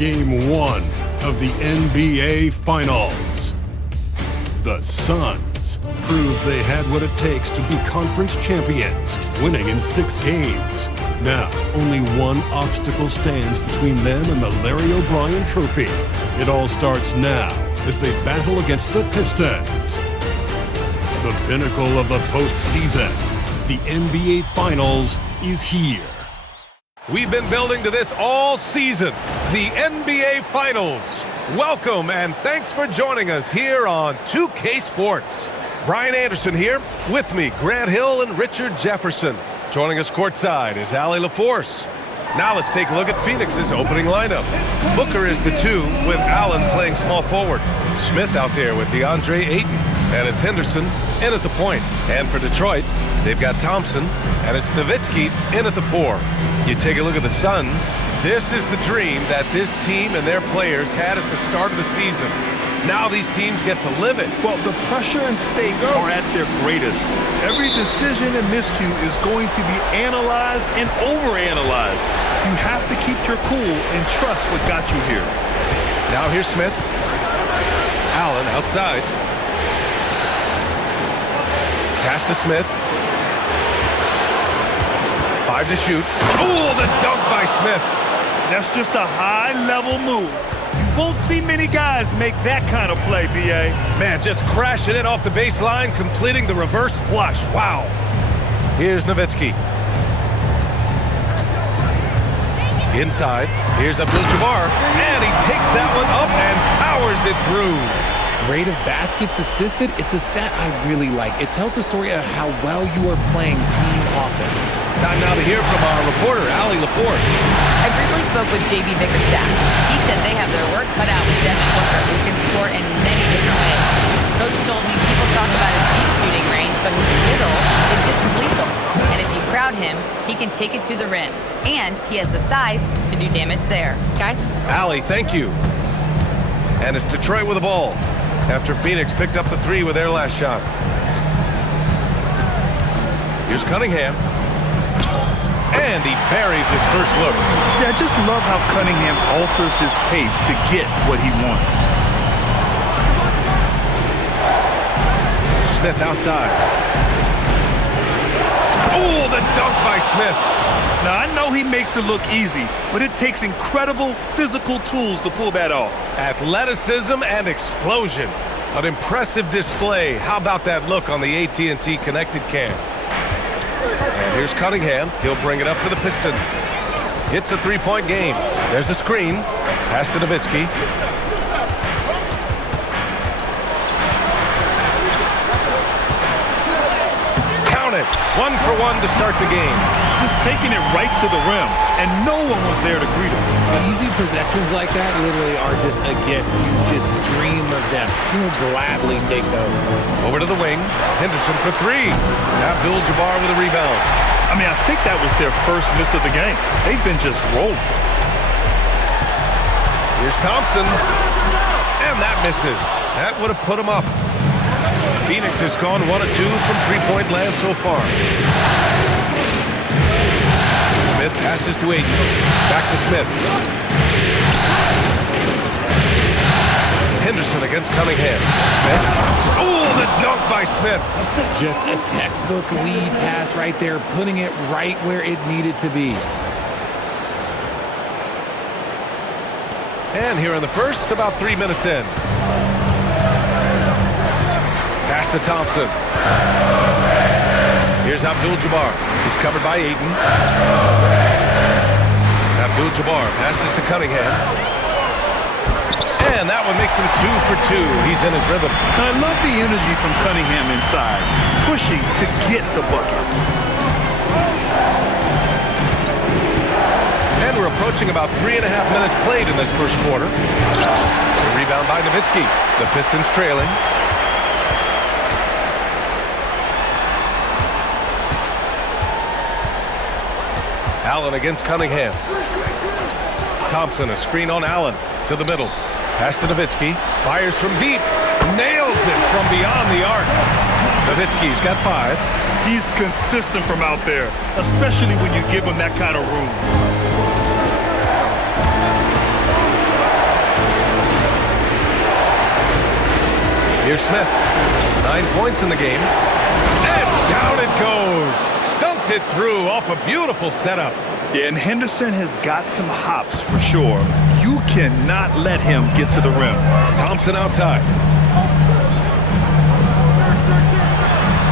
Game 1 of the NBA Finals. The Suns proved they had what it takes to be conference champions, winning in 6 games. Now, only one obstacle stands between them and the Larry O'Brien Trophy. It all starts now as they battle against the Pistons. The pinnacle of the postseason, the NBA Finals, is here. We've been building to this all season, the NBA Finals. Welcome and thanks for joining us here on 2K Sports. Brian Anderson here, with me, Grant Hill and Richard Jefferson. Joining us courtside is Allie LaForce. Now let's take a look at Phoenix's opening lineup. Booker is the 2 with Allen playing small forward. Smith out there with DeAndre Ayton. And it's Henderson in at the point. And for Detroit, they've got Thompson, and it's Nowitzki in at the 4. You take a look at the Suns. This is the dream that this team and their players had at the start of the season. Now these teams get to live it. Well, the pressure and stakes are at their greatest. Every decision and miscue is going to be analyzed and overanalyzed. You have to keep your cool and trust what got you here. Now here's Smith. Allen outside. Pass to Smith. 5 to shoot. Oh, the dunk by Smith. That's just a high-level move. You won't see many guys make that kind of play, B.A. Man, just crashing it off the baseline, completing the reverse flush. Wow. Here's Nowitzki. Inside. Here's Abdul-Jabbar. And he takes that one up and powers it through. Rate of baskets assisted, it's a stat I really like. It tells the story of how well you are playing team offense. Time now to hear from our reporter, Allie LaForce. I briefly spoke with J.B. Bickerstaff. He said they have their work cut out with Devin Booker, who can score in many different ways. Coach told me people talk about his deep shooting range, but his middle is just as lethal. And if you crowd him, he can take it to the rim. And he has the size to do damage there. Guys? Allie, thank you. And it's Detroit with the ball after Phoenix picked up the 3 with their last shot. Here's Cunningham. And he buries his first look. Yeah, I just love how Cunningham alters his pace to get what he wants. Smith outside. Oh, the dunk by Smith. Now, I know he makes it look easy, but it takes incredible physical tools to pull that off. Athleticism and explosion. An impressive display. How about that look on the AT&T connected cam? And here's Cunningham. He'll bring it up for the Pistons. It's a 3-point game. There's a screen. Pass to Nowitzki. Count it. 1 for 1 to start the game. Just taking it right to the rim, and no one was there to greet him. Easy possessions like that literally are just a gift. You just dream of them. You'll gladly take those. Over to the wing. Henderson for 3. Abdul-Jabbar with a rebound. I mean, I think that was their first miss of the game. They've been just rolling. Here's Thompson. And that misses. That would have put him up. Phoenix has gone 1 of 2 from 3-point land so far. Smith passes to Ayton. Back to Smith. Henderson against Cunningham. Smith. Oh, the dunk by Smith. Just a textbook lead pass right there, putting it right where it needed to be. And here in the first, about 3 minutes in. Pass to Thompson. Here's Abdul-Jabbar. He's covered by Ayton. Abdul-Jabbar passes to Cunningham. And that one makes him 2 for 2. He's in his rhythm. I love the energy from Cunningham inside, pushing to get the bucket. And we're approaching about 3.5 minutes played in this first quarter. The rebound by Nowitzki. The Pistons trailing. Allen against Cunningham. Thompson, a screen on Allen. To the middle. Pass to Nowitzki. Fires from deep. Nails it from beyond the arc. Nowitzki's got 5. He's consistent from out there, especially when you give him that kind of room. Here's Smith. 9 points in the game. And down it goes. Dunked it through off a beautiful setup. Yeah, and Henderson has got some hops for sure. You cannot let him get to the rim. Thompson outside.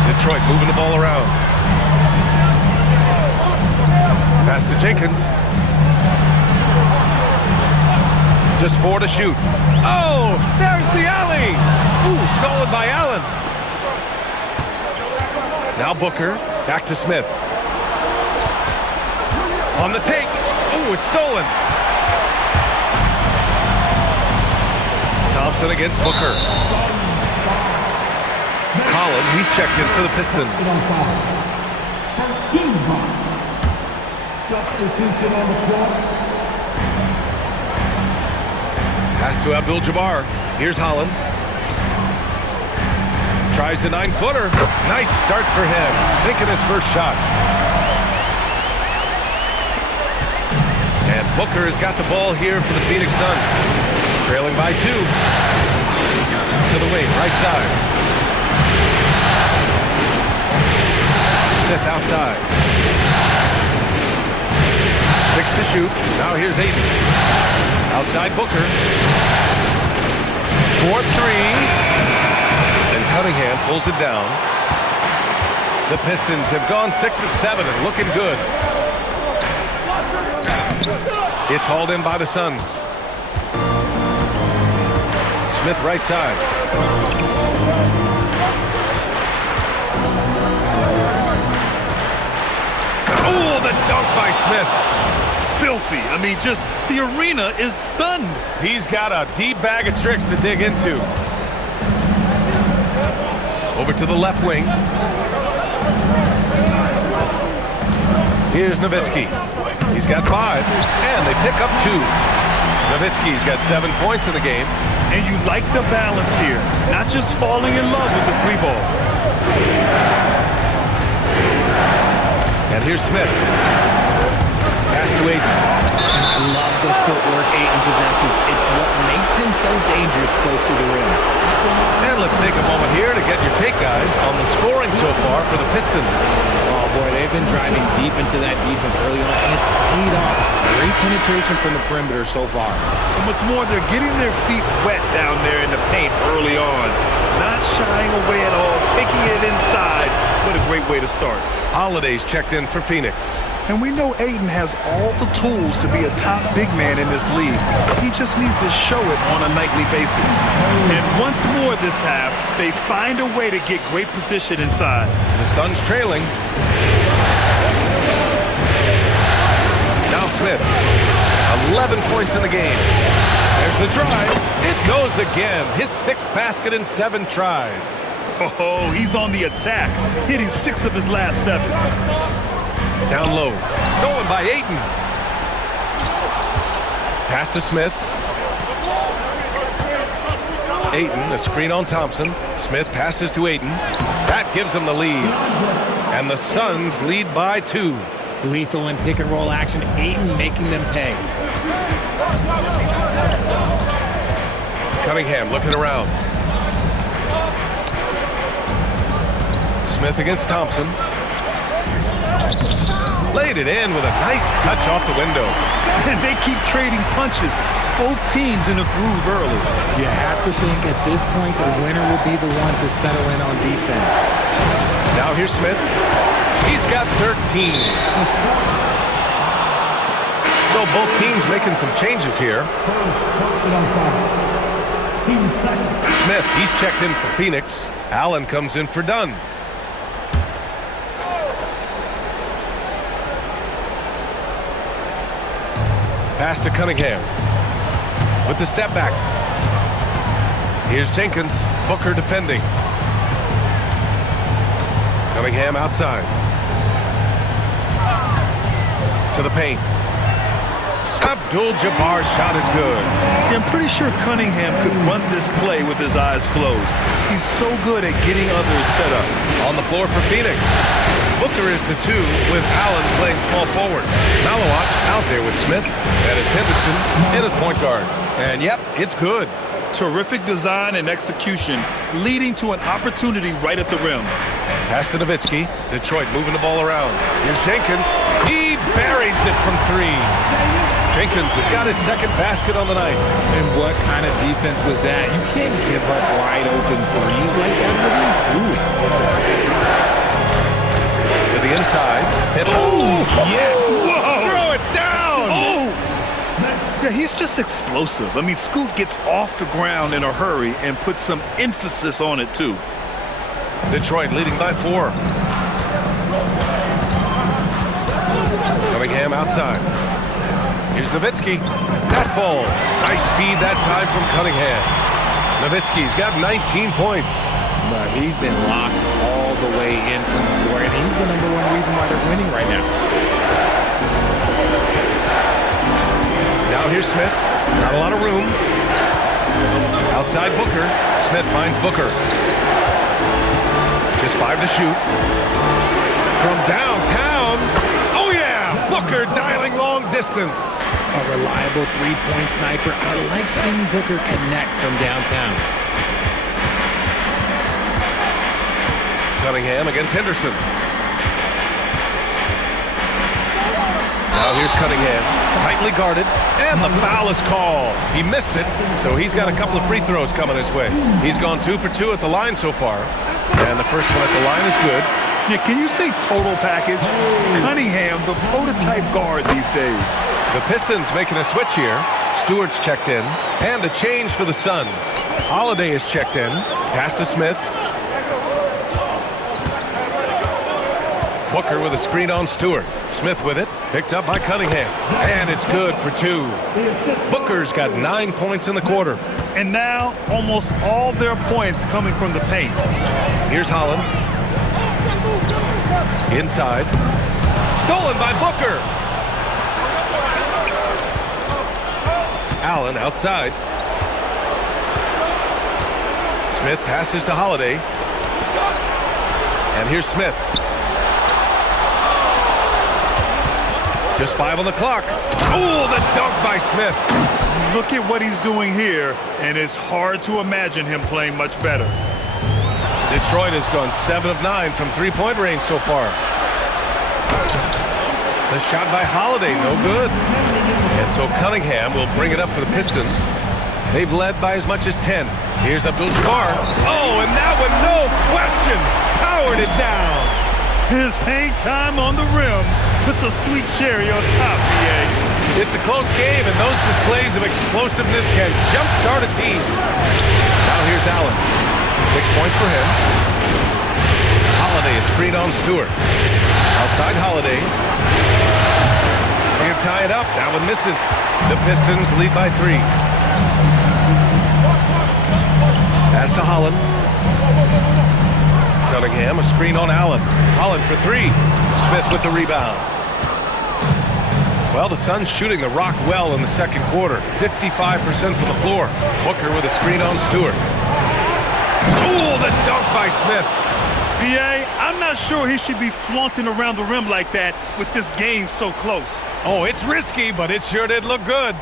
Detroit moving the ball around. Pass to Jenkins. Just 4 to shoot. Oh, there's the alley. Ooh, stolen by Allen. Now Booker, back to Smith. On the take. Ooh, it's stolen. Thompson against Booker. Collins, he's checked in for the Pistons. Substitution on the floor. Pass to Abdul-Jabbar. Here's Holland. Tries the 9-footer. Nice start for him. Sinking his first shot. And Booker has got the ball here for the Phoenix Suns. Trailing by 2. To the wing, right side. Smith outside. 6 to shoot. Now here's Ayton. Outside Booker. 4-3. And Cunningham pulls it down. The Pistons have gone 6 of 7 and looking good. It's hauled in by the Suns. Smith right side. Oh, the dunk by Smith. Filthy. I mean, just the arena is stunned. He's got a deep bag of tricks to dig into. Over to the left wing. Here's Nowitzki. He's got 5, and they pick up 2. Nowitzki's got 7 points in the game. And you like the balance here. Not just falling in love with the 3 ball. And here's Smith. Pass to Ayton. I love the footwork Ayton possesses. It's what makes him so dangerous close to the rim. And let's take a moment here to get your take, guys, on the scoring so far for the Pistons. Oh, boy, they've been driving deep into that defense early on, and it's paid off. Great penetration from the perimeter so far. And what's more, they're getting their feet wet down there in the paint early on. Not shying away at all, taking it inside. What a great way to start. Holiday's checked in for Phoenix. And we know Ayton has all the tools to be a top big man in this league. He just needs to show it on a nightly basis. And once more this half, they find a way to get great position inside. The Suns trailing. Now Smith. 11 points in the game. There's the drive. It goes again. His 6th basket in 7 tries. Oh, he's on the attack, hitting 6 of his last 7. Down low. Stolen by Ayton. Pass to Smith. Ayton, a screen on Thompson. Smith passes to Ayton. That gives them the lead. And the Suns lead by 2. Lethal in pick-and-roll action. Ayton making them pay. Cunningham looking around. Smith against Thompson. Laid it in with a nice touch off the window. And they keep trading punches. Both teams in a groove early. You have to think at this point the winner will be the one to settle in on defense. Now here's Smith. He's got 13. So both teams making some changes here. Smith, he's checked in for Phoenix. Allen comes in for Dunn. Pass to Cunningham. With the step back. Here's Jenkins. Booker defending. Cunningham outside. To the paint. Abdul-Jabbar's shot is good. I'm pretty sure Cunningham could run this play with his eyes closed. He's so good at getting others set up. On the floor for Phoenix. Booker is the 2 with Allen playing small forward. Malawat out there with Smith. And it's Henderson in at point guard. And yep, it's good. Terrific design and execution, leading to an opportunity right at the rim. Pass to Nowitzki. Detroit moving the ball around. Here's Jenkins. He buries it from three. Jenkins has got his second basket on the night. And what kind of defense was that? You can't give up wide open threes like that. What are you doing? To the inside. And Yes! Whoa! Throw it down! Oh! Yeah, he's just explosive. I mean, Scoot gets off the ground in a hurry and puts some emphasis on it, too. Detroit leading by 4. Cunningham outside. Here's Nowitzki. That falls. Nice feed that time from Cunningham. Nowitzki's got 19 points. No, he's been locked all the way in from the floor, and he's the #1 reason why they're winning right now. Now here's Smith. Not a lot of room. Outside Booker. Smith finds Booker. Just 5 to shoot. From downtown. Oh, yeah! Booker dialing long distance. A reliable three-point sniper. I like seeing Booker connect from downtown. Cunningham against Henderson. Now here's Cunningham. Tightly guarded. And the foul is called. He missed it, so he's got a couple of free throws coming his way. He's gone 2 for 2 at the line so far. And the first one at the line is good. Yeah, can you say total package? Cunningham, the prototype guard these days. The Pistons making a switch here. Stewart's checked in. And a change for the Suns. Holiday is checked in. Pass to Smith. Booker with a screen on Stewart. Smith with it. Picked up by Cunningham. And it's good for 2. Booker's got 9 points in the quarter. And now, almost all their points coming from the paint. Here's Holland. Inside. Stolen by Booker. Allen outside. Smith passes to Holiday. And here's Smith. Just 5 on the clock. Oh, the dunk by Smith. Look at what he's doing here, and it's hard to imagine him playing much better. Detroit has gone 7 of 9 from three-point range so far. The shot by Holiday, no good. And so Cunningham will bring it up for the Pistons. They've led by as much as 10. Here's Abdul-Jabbar. Oh, and that one, no question, powered it down. His hang time on the rim puts a sweet cherry on top, BA. It's a close game, and those displays of explosiveness can jumpstart a team. Now here's Allen. 6 points for him. Holiday is screen on Stewart. Outside Holiday. Can't tie it up. That one misses. The Pistons lead by 3. Pass to Holland. Cunningham, a screen on Allen. Holland for 3. Smith with the rebound. Well, the Suns shooting the rock well in the second quarter. 55% from the floor. Booker with a screen on Stewart. Oh, the dunk by Smith. BA, I'm not sure he should be flaunting around the rim like that with this game so close. Oh, it's risky, but it sure did look good.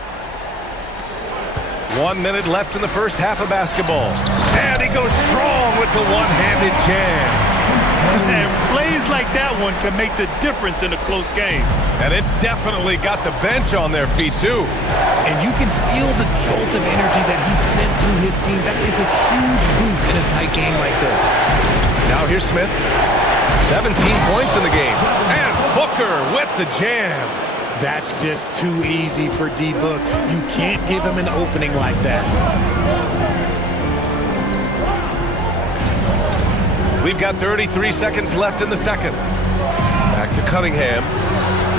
1 minute left in the first half of basketball. And he goes strong with the one-handed jam. And plays like that one can make the difference in a close game. And it definitely got the bench on their feet, too. And you can feel the jolt of energy that he sent through his team. That is a huge boost in a tight game like this. Now here's Smith. 17 points in the game. And Booker with the jam. That's just too easy for D-Book. You can't give him an opening like that. We've got 33 seconds left in the second. Back to Cunningham.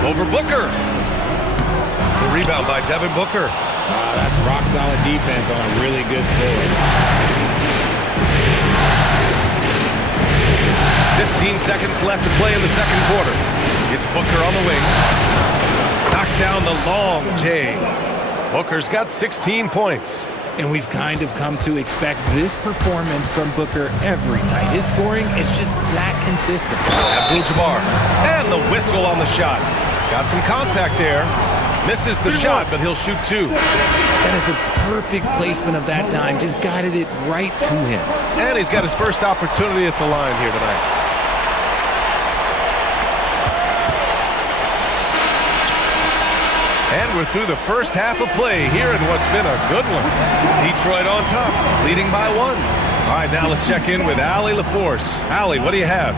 Over Booker. The rebound by Devin Booker. That's rock-solid defense on a really good score. 15 seconds left to play in the second quarter. It's Booker on the wing. Knocks down the long J. Booker's got 16 points. And we've kind of come to expect this performance from Booker every night. His scoring is just that consistent. Abdul-Jabbar. And the whistle on the shot. Got some contact there. Misses the shot, but he'll shoot two. That is a perfect placement of that dime. Just guided it right to him. And he's got his first opportunity at the line here tonight. And we're through the first half of play here in what's been a good one. Detroit on top, leading by 1. All right, now let's check in with Allie LaForce. Allie, what do you have?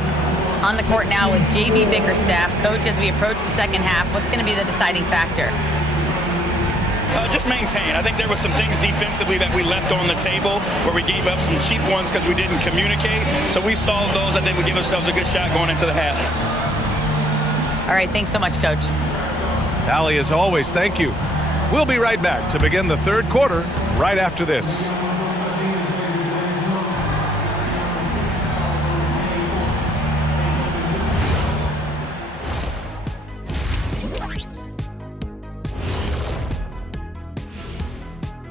On the court now with J.B. Bickerstaff. Coach, as we approach the second half, what's going to be the deciding factor? Just maintain. I think there were some things defensively that we left on the table where we gave up some cheap ones because we didn't communicate. So we solved those. I think we give ourselves a good shot going into the half. All right, thanks so much, Coach. Allie, as always, thank you. We'll be right back to begin the third quarter right after this.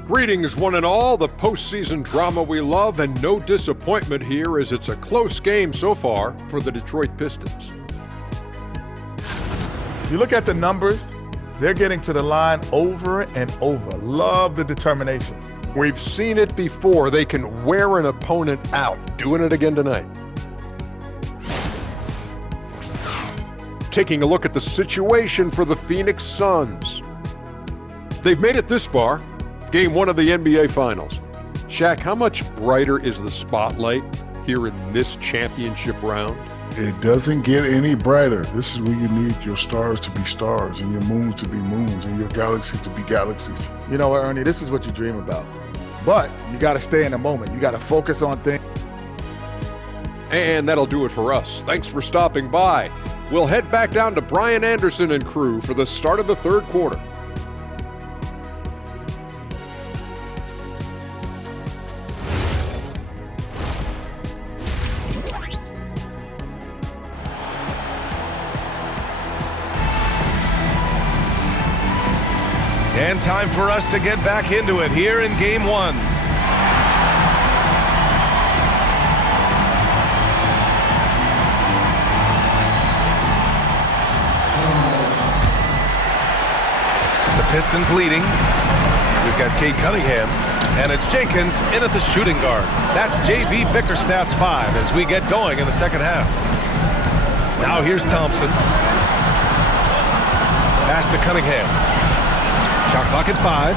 Greetings, one and all. The postseason drama we love, and no disappointment here as it's a close game so far for the Detroit Pistons. You look at the numbers, they're getting to the line over and over. Love the determination. We've seen it before. They can wear an opponent out. Doing it again tonight. Taking a look at the situation for the Phoenix Suns. They've made it this far. Game 1 of the NBA Finals. Shaq, how much brighter is the spotlight here in this championship round? It doesn't get any brighter. This is where you need your stars to be stars and your moons to be moons and your galaxies to be galaxies. You know what, Ernie, this is what you dream about. But you got to stay in the moment. You got to focus on things. And that'll do it for us. Thanks for stopping by. We'll head back down to Brian Anderson and crew for the start of the third quarter. And time for us to get back into it here in Game 1. The Pistons leading. We've got Cade Cunningham, and it's Jenkins in at the shooting guard. That's J.B. Bickerstaff's 5 as we get going in the second half. Now here's Thompson. Pass to Cunningham. Shot clock at 5.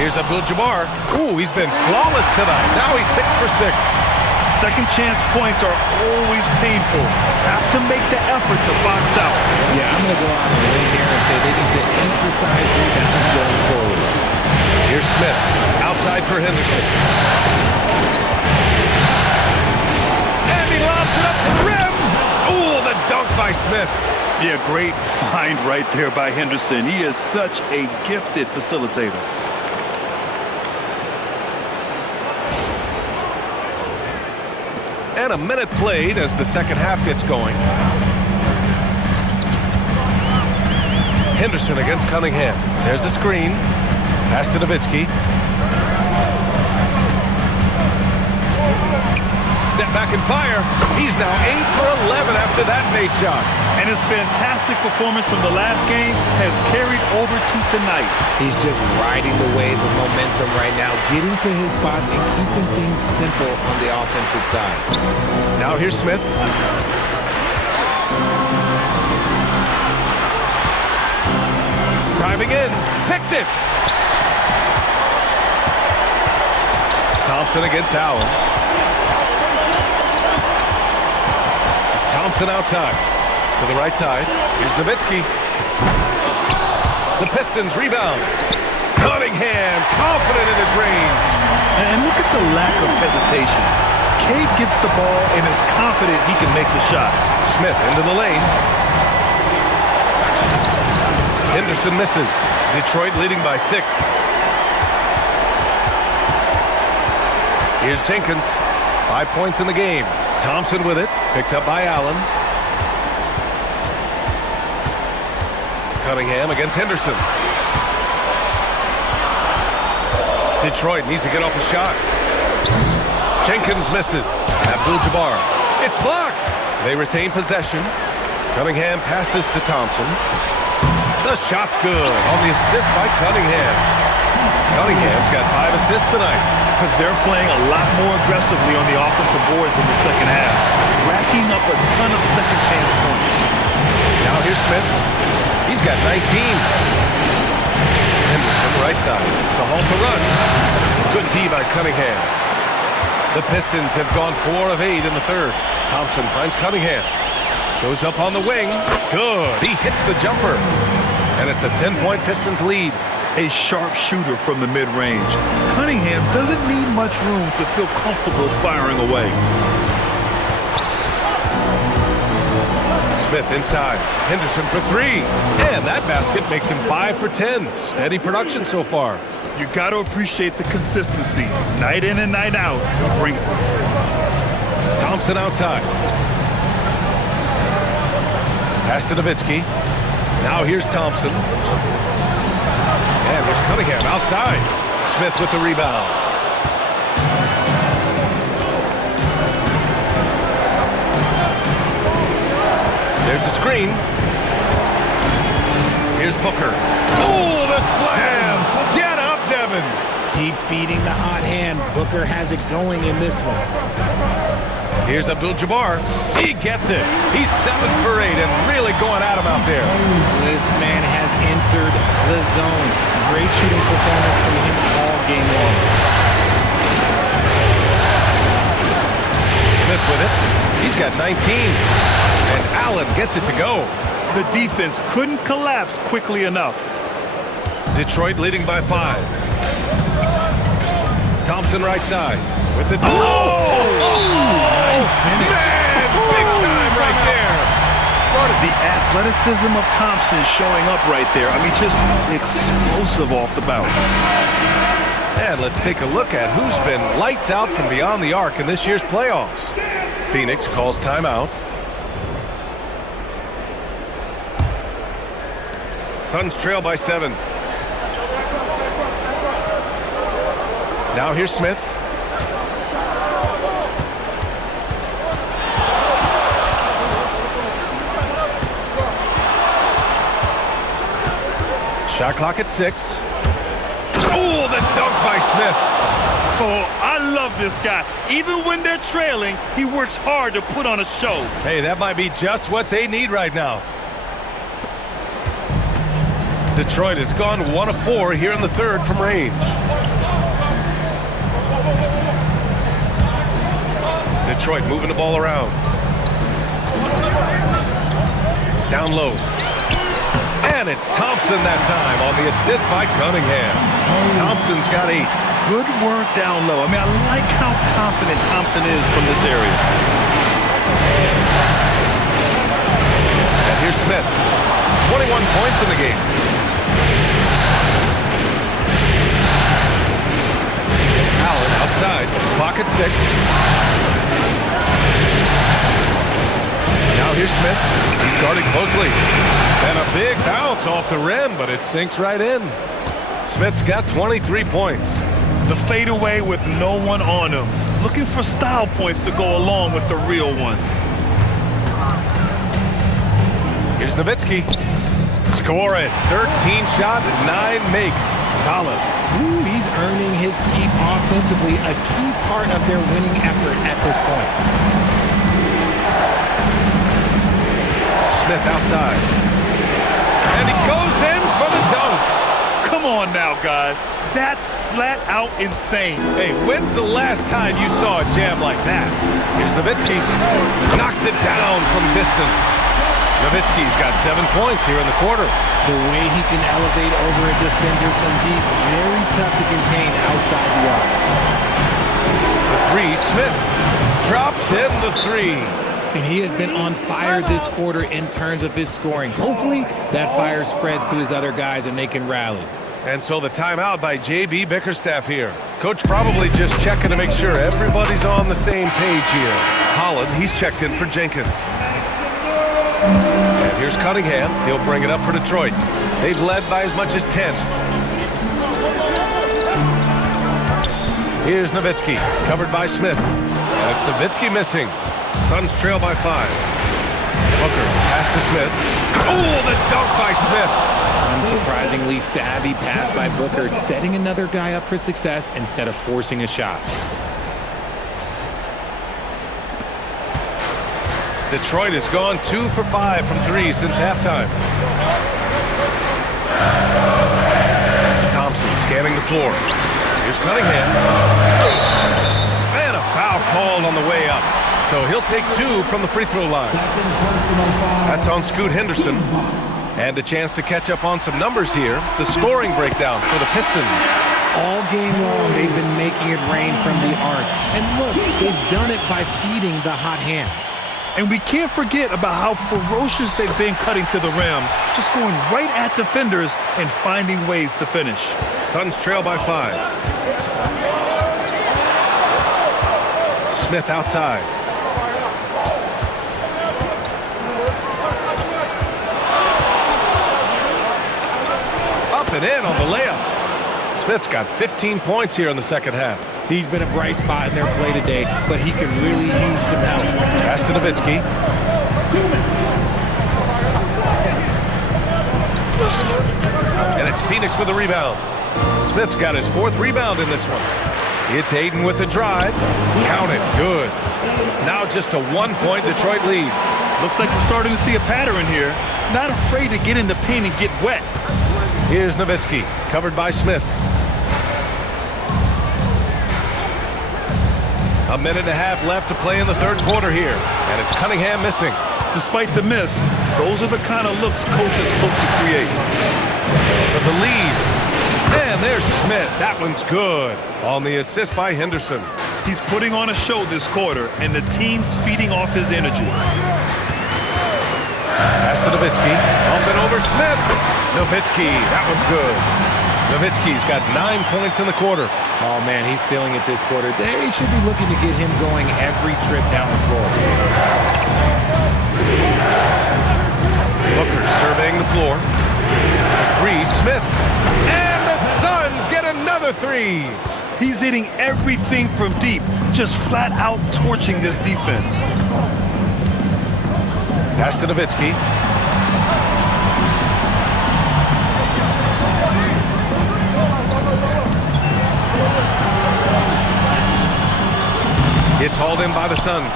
Here's Abdul-Jabbar. Ooh, he's been flawless tonight. Now he's 6 for 6. Second chance points are always painful. Have to make the effort to box out. Yeah, I'm going to go out on a limb here and say they need to emphasize rebounding going forward. Here's Smith. Outside for Henderson. And he lobs it up to the rim. Ooh, the dunk by Smith. Yeah, great find right there by Henderson. He is such a gifted facilitator. And a minute played as the second half gets going. Henderson against Cunningham. There's a screen. Pass to Nowitzki. Step back and fire. He's now 8 for 11 after that made shot. And his fantastic performance from the last game has carried over to tonight. He's just riding the wave of momentum right now, getting to his spots and keeping things simple on the offensive side. Now here's Smith. Driving in. Picked it. Thompson against Allen. Thompson outside. To the right side. Here's Nowitzki. The Pistons rebound. Cunningham, confident in his range. And look at the lack of hesitation. Cade gets the ball and is confident he can make the shot. Smith into the lane. Henderson misses. Detroit leading by 6. Here's Jenkins. 5 points in the game. Thompson with it. Picked up by Allen. Cunningham against Henderson. Detroit needs to get off a shot. Jenkins misses. Abdul-Jabbar. It's blocked. They retain possession. Cunningham passes to Thompson. The shot's good on the assist by Cunningham. Cunningham's got 5 assists tonight. They're playing a lot more aggressively on the offensive boards in the second half, racking up a ton of second chance points. Now here's Smith. He's got 19. Henderson right side to halt the run. Good D by Cunningham. The Pistons have gone 4 of 8 in the third. Thompson finds Cunningham. Goes up on the wing. Good. He hits the jumper. And it's a 10-point Pistons lead. A sharp shooter from the mid-range. Cunningham doesn't need much room to feel comfortable firing away. Smith inside. Henderson for 3. And that basket makes him 5 for 10. Steady production so far. You got to appreciate the consistency. Night in and night out, he brings it. Thompson outside. Pass to Nowitzki. Now here's Thompson. And here's Cunningham outside. Smith with the rebound. There's a screen. Here's Booker. Oh, the slam! Get up, Devin! Keep feeding the hot hand. Booker has it going in this one. Here's Abdul-Jabbar. He gets it. He's 7 for 8 and really going at him out there. This man has entered the zone. Great shooting performance from him all game long. Smith with it. He's got 19. And Allen gets it to go. The defense couldn't collapse quickly enough. Detroit leading by 5. Thompson right side. With the nice finish. Man, big time right there. The athleticism of Thompson showing up right there. I mean, just explosive off the bounce. And let's take a look at who's been lights out from beyond the arc in this year's playoffs. Phoenix calls timeout. Suns trail by 7. Now here's Smith. Shot clock at 6. Oh, the dunk by Smith. Oh, I love this guy. Even when they're trailing, he works hard to put on a show. Hey, that might be just what they need right now. Detroit has gone 1 of 4 here in the third from range. Detroit moving the ball around. Down low. And it's Thompson that time on the assist by Cunningham. Thompson's got 8. Good work down low. I mean, I like how confident Thompson is from this area. And here's Smith. 21 points in the game. Allen outside. Clock at 6. Now here's Smith. He's guarded closely. And a big bounce off the rim, but it sinks right in. Smith's got 23 points. The fadeaway with no one on him. Looking for style points to go along with the real ones. Here's Nowitzki. Score it. 13 shots, 9 makes. Solid. Ooh, he's earning his keep offensively, a key part of their winning effort at this point. Smith outside. And he goes in for the dunk. Come on now, guys. That's flat out insane. Hey, when's the last time you saw a jam like that? Here's Nowitzki. Knocks it down from distance. Nowitzki's got 7 points here in the quarter. The way he can elevate over a defender from deep, very tough to contain outside the arc. The 3, Smith drops in the 3. And he has been on fire this quarter in terms of his scoring. Hopefully, that fire spreads to his other guys and they can rally. And so the timeout by J.B. Bickerstaff here. Coach probably just checking to make sure everybody's on the same page here. Holland, he's checked in for Jenkins. And here's Cunningham. He'll bring it up for Detroit. They've led by as much as 10. Here's Nowitzki, covered by Smith. And it's Nowitzki missing. Suns trail by 5. Booker, pass to to Smith. Oh, the dunk by Smith. Unsurprisingly savvy pass by Booker, setting another guy up for success instead of forcing a shot. Detroit has gone 2 for 5 from 3 since halftime. Thompson scanning the floor. Here's Cunningham. And a foul called on the way up. So he'll take 2 from the free throw line. That's on Scoot Henderson. And a chance to catch up on some numbers here. The scoring breakdown for the Pistons. All game long, they've been making it rain from the arc. And look, they've done it by feeding the hot hands. And we can't forget about how ferocious they've been cutting to the rim, just going right at defenders and finding ways to finish. Suns trail by 5. Smith outside. Up and in on the layup. Smith's got 15 points here in the second half. He's been a bright spot in their play today, but he could really use some help. Pass to Nowitzki. And it's Phoenix with the rebound. Smith's got his 4th rebound in this one. It's Hayden with the drive. Count it. Good. Now just a 1-point Detroit lead. Looks like we're starting to see a pattern here. Not afraid to get in the paint and get wet. Here's Nowitzki, covered by Smith. A minute and a half left to play in the third quarter here. And it's Cunningham missing. Despite the miss, those are the kind of looks coaches hope to create. For the lead. And there's Smith. That one's good. On the assist by Henderson. He's putting on a show this quarter, and the team's feeding off his energy. Pass to Nowitzki. Bumping over Smith. Nowitzki. That one's good. Nowitzki's got 9 points in the quarter. Oh, man, he's feeling it this quarter. They should be looking to get him going every trip down the floor. Booker surveying the floor. 3, Smith. And the Suns get another 3. He's hitting everything from deep, just flat out torching this defense. Pass to Nowitzki. It's hauled in by the Suns.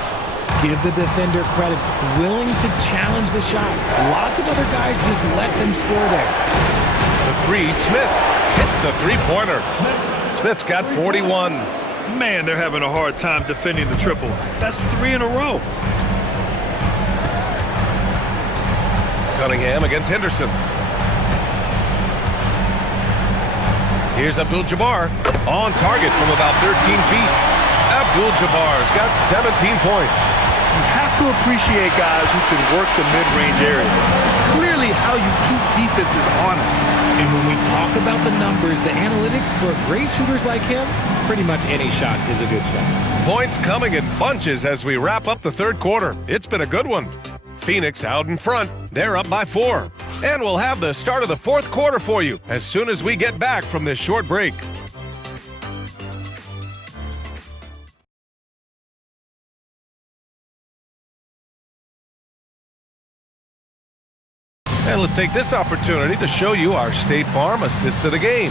Give the defender credit, willing to challenge the shot. Lots of other guys just let them score there. The 3, Smith hits the three-pointer. Smith's got 41. Man, they're having a hard time defending the triple. That's 3 in a row. Cunningham against Henderson. Here's Abdul-Jabbar on target from about 13 feet. Abdul-Jabbar's got 17 points. You have to appreciate guys who can work the mid-range area. It's clearly how you keep defenses honest. And when we talk about the numbers, the analytics for great shooters like him, pretty much any shot is a good shot. Points coming in bunches as we wrap up the third quarter. It's been a good one. Phoenix out in front. They're up by 4. And we'll have the start of the fourth quarter for you as soon as we get back from this short break. And let's take this opportunity to show you our State Farm assist to the game.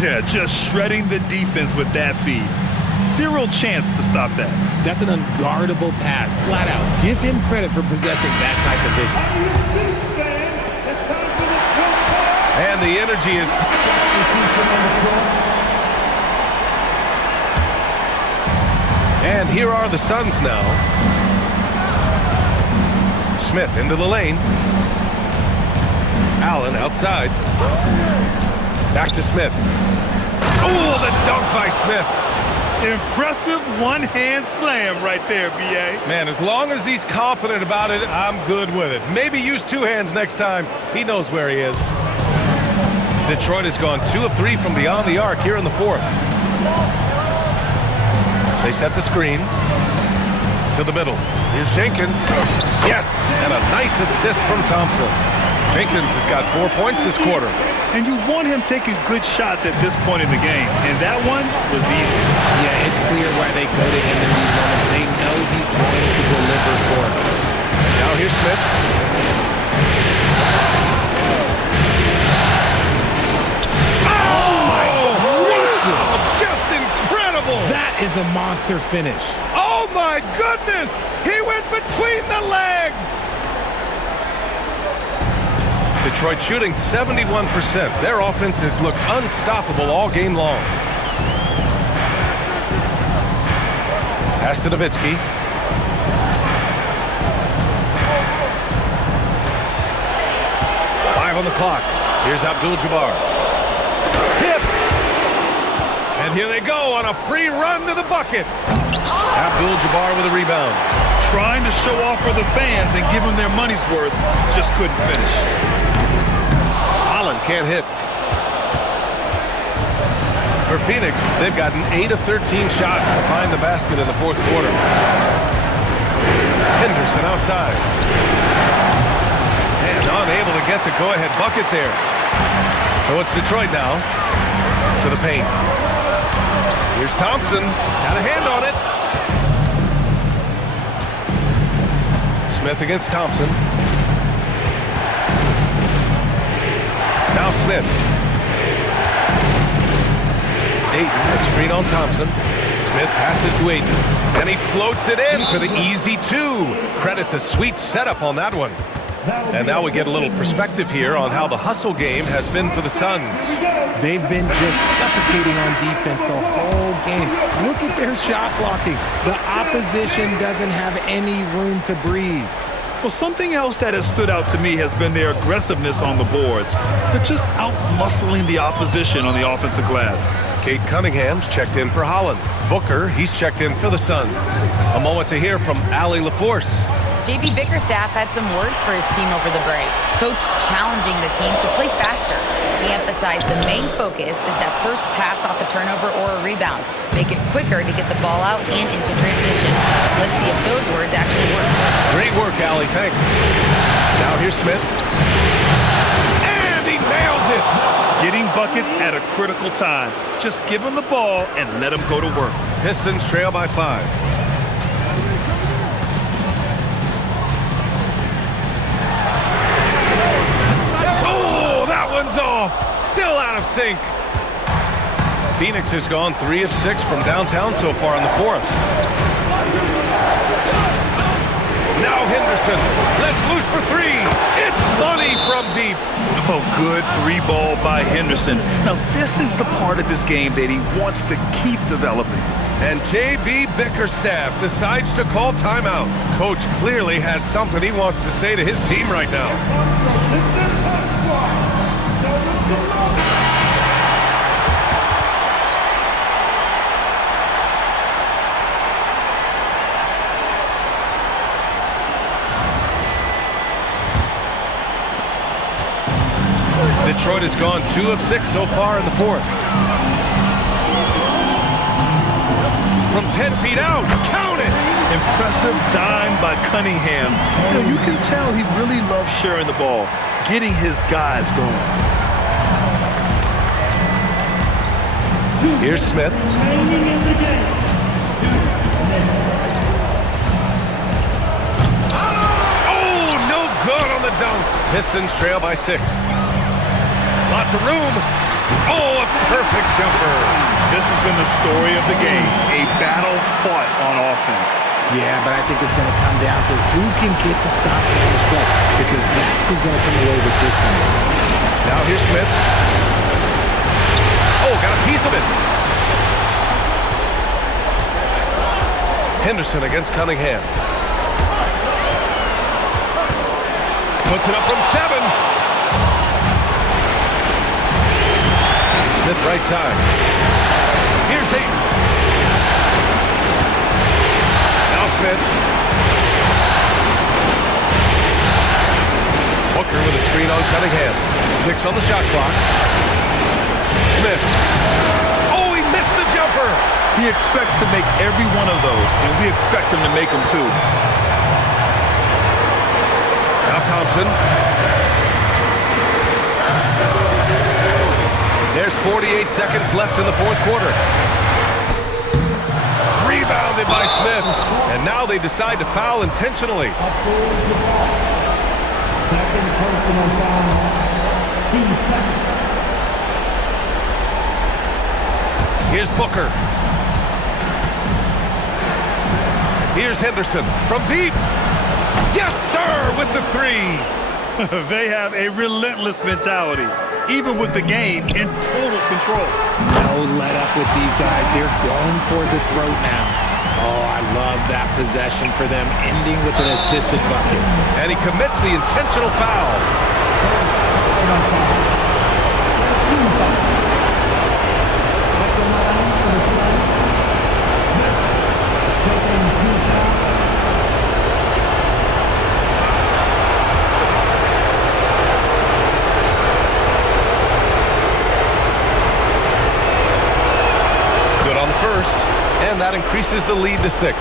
Yeah, just shredding the defense with that feed. Zero chance to stop that. That's an unguardable pass, flat out. Give him credit for possessing that type of vision. And the energy is... And here are the Suns now. Smith into the lane. Allen outside. Back to Smith. Oh, the dunk by Smith. Impressive one-hand slam right there, B.A. Man, as long as he's confident about it, I'm good with it. Maybe use 2 hands next time. He knows where he is. Detroit has gone 2 of 3 from beyond the arc here in the fourth. They set the screen to the middle. Here's Jenkins. Yes, and a nice assist from Thompson. Jenkins has got 4 points this quarter. And you want him taking good shots at this point in the game. And that one was easy. Yeah, it's clear why they go to him in these moments. They know he's going to deliver for them. Now here's Smith. is a monster finish. Oh my goodness! He went between the legs! Detroit shooting 71%. Their offense has looked unstoppable all game long. Pass to Nowitzki. On the clock. Here's Abdul-Jabbar. Tipped. And here they go on a free run to the bucket. Abdul-Jabbar with a rebound. Trying to show off for the fans and give them their money's worth, just couldn't finish. Holland can't hit. For Phoenix, they've gotten 8 of 13 shots to find the basket in the fourth quarter. Henderson outside. And unable to get the go-ahead bucket there. So it's Detroit now to the paint. Here's Thompson. Got a hand on it. Smith against Thompson. Now Smith. Ayton, a screen on Thompson. Smith passes to Ayton. And he floats it in for the easy two. Credit the sweet setup on that one. And now we get a little perspective here on how the hustle game has been for the Suns. They've been just suffocating on defense the whole game. Look at their shot blocking. The opposition doesn't have any room to breathe. Well, something else that has stood out to me has been their aggressiveness on the boards. They're just out-muscling the opposition on the offensive glass. Kate Cunningham's checked in for Holland. Booker, he's checked in for the Suns. A moment to hear from Allie LaForce. JB Bickerstaff had some words for his team over the break. Coach challenging the team to play faster. He emphasized the main focus is that first pass off a turnover or a rebound. Make it quicker to get the ball out and into transition. Let's see if those words actually work. Great work, Allie. Thanks. Now here's Smith. And he nails it. Getting buckets at a critical time. Just give him the ball and let him go to work. Pistons trail by 5. Off. Still out of sync. Phoenix has gone 3 of 6 from downtown so far in the fourth. Now Henderson. Let's loose for 3. It's money from deep. Oh, good 3-ball by Henderson. Now, this is the part of his game that he wants to keep developing. And JB Bickerstaff decides to call timeout. Coach clearly has something he wants to say to his team right now. Detroit has gone 2 of 6 so far in the fourth. From 10 feet out, count it! Impressive dime by Cunningham. You can tell he really loves sharing the ball, getting his guys going. Here's Smith. Oh, no good on the dunk. Pistons trail by 6. Lots of room. Oh, a perfect jumper. This has been the story of the game. A battle fought on offense. Yeah, but I think it's going to come down to who can get the stop down the stretch, because that's who's going to come away with this one. Now here's Smith. Oh, got a piece of it. Henderson against Cunningham. Puts it up from 7. Smith right side. Here's Ayton. Now Smith. Booker with a screen on Cunningham. 6 on the shot clock. Smith. Oh, he missed the jumper. He expects to make every one of those, and we expect him to make them too. Now Thompson. There's 48 seconds left in the fourth quarter. Rebounded by Smith. And now they decide to foul intentionally. Second personal foul. Team second. Here's Booker. Here's Henderson from deep. Yes, sir, with the three. They have a relentless mentality, even with the game in total control. No let up with these guys. They're going for the throat now. Oh, I love that possession for them, ending with an assisted bucket. And he commits the intentional foul. Good on the first, and that increases the lead to 6.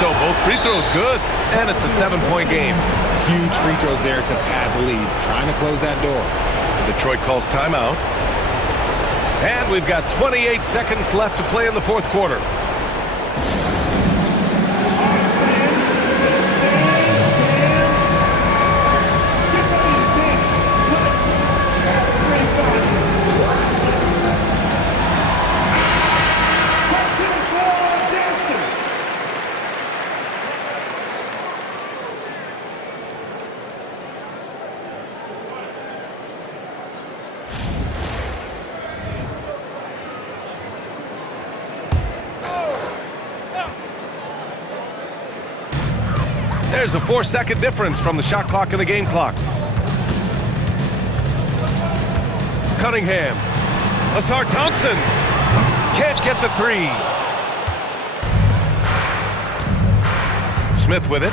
So both free throws good, and it's a 7-point game. Huge free throws there to pad the lead, trying to close that door. Detroit calls timeout. And we've got 28 seconds left to play in the fourth quarter. There's a 4-second difference from the shot clock and the game clock. Cunningham. Asar Thompson. Can't get the three. Smith with it.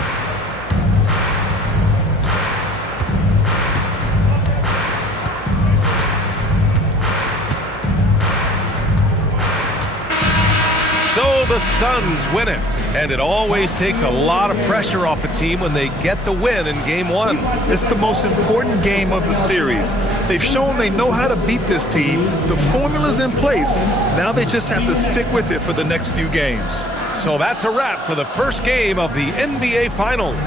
So the Suns win it. And it always takes a lot of pressure off a team when they get the win in Game 1. It's the most important game of the series. They've shown they know how to beat this team. The formula's in place. Now they just have to stick with it for the next few games. So that's a wrap for the first game of the NBA Finals.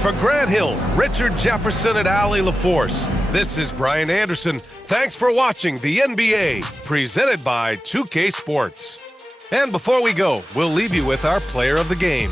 For Grant Hill, Richard Jefferson, and Allie LaForce, this is Brian Anderson. Thanks for watching the NBA, presented by 2K Sports. And before we go, we'll leave you with our player of the game.